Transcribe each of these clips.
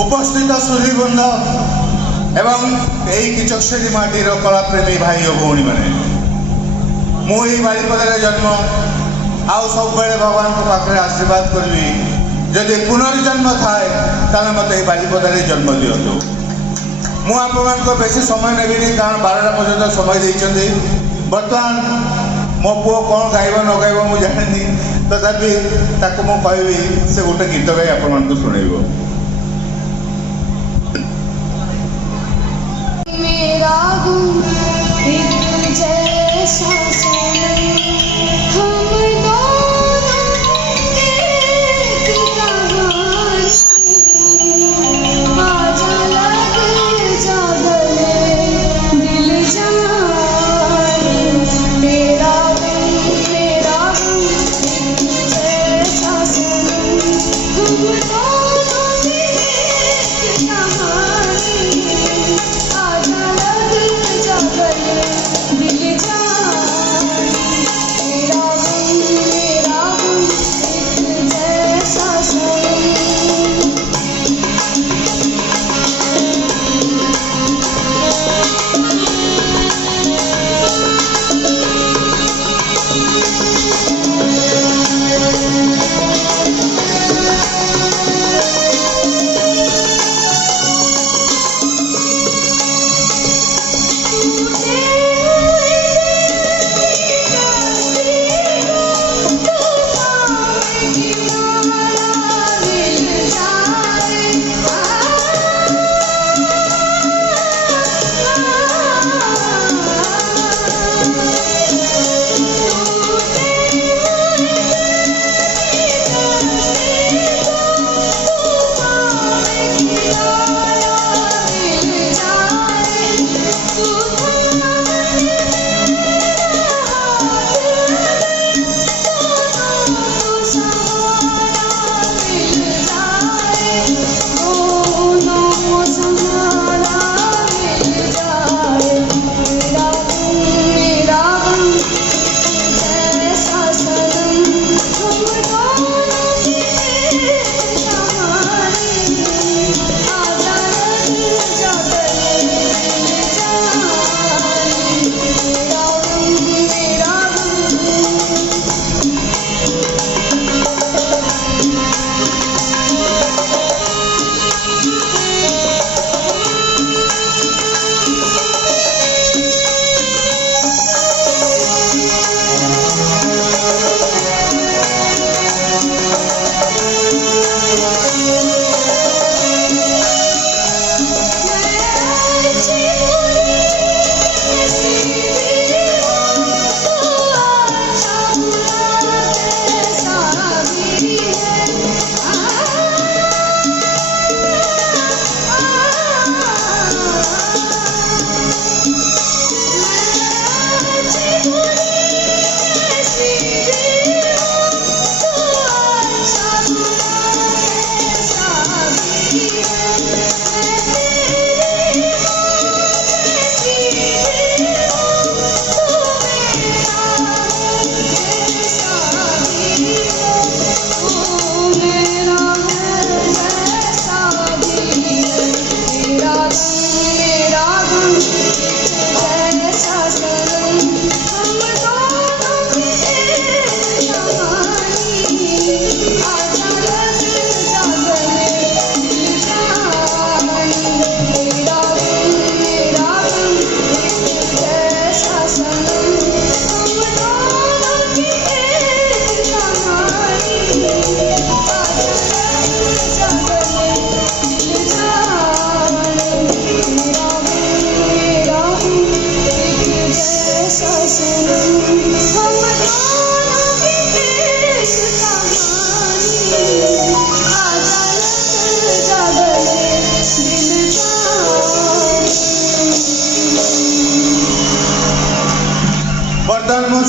उपस्थित सुधीबृंद एवं यही किचकश्रेणी माटीर कलाप्रेमी भाई और भौणी मैंने मुझे बारिपदार जन्म आउ सब बेले भगवान को पाखे आशीर्वाद करी जदि पुनर्जन्म थाए ताले मत बारिपदार जन्म दिंतु मु आप बेसी समय नेबिनी कारण 12टा पर्यटन समय देते बर्तमान मो पुओ कौन गाइब न गाइब मुझे जानी तथापि मु कहबी से गोटे गीत गाई आप शुणेब। मेरा गुम एक जैसा सनम हम दोनों एक कहानी आजा लग जा गले दिल जाने मेरा गुम एक जैसा सनम हम दोनों एक कहानी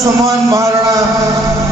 सुमन महल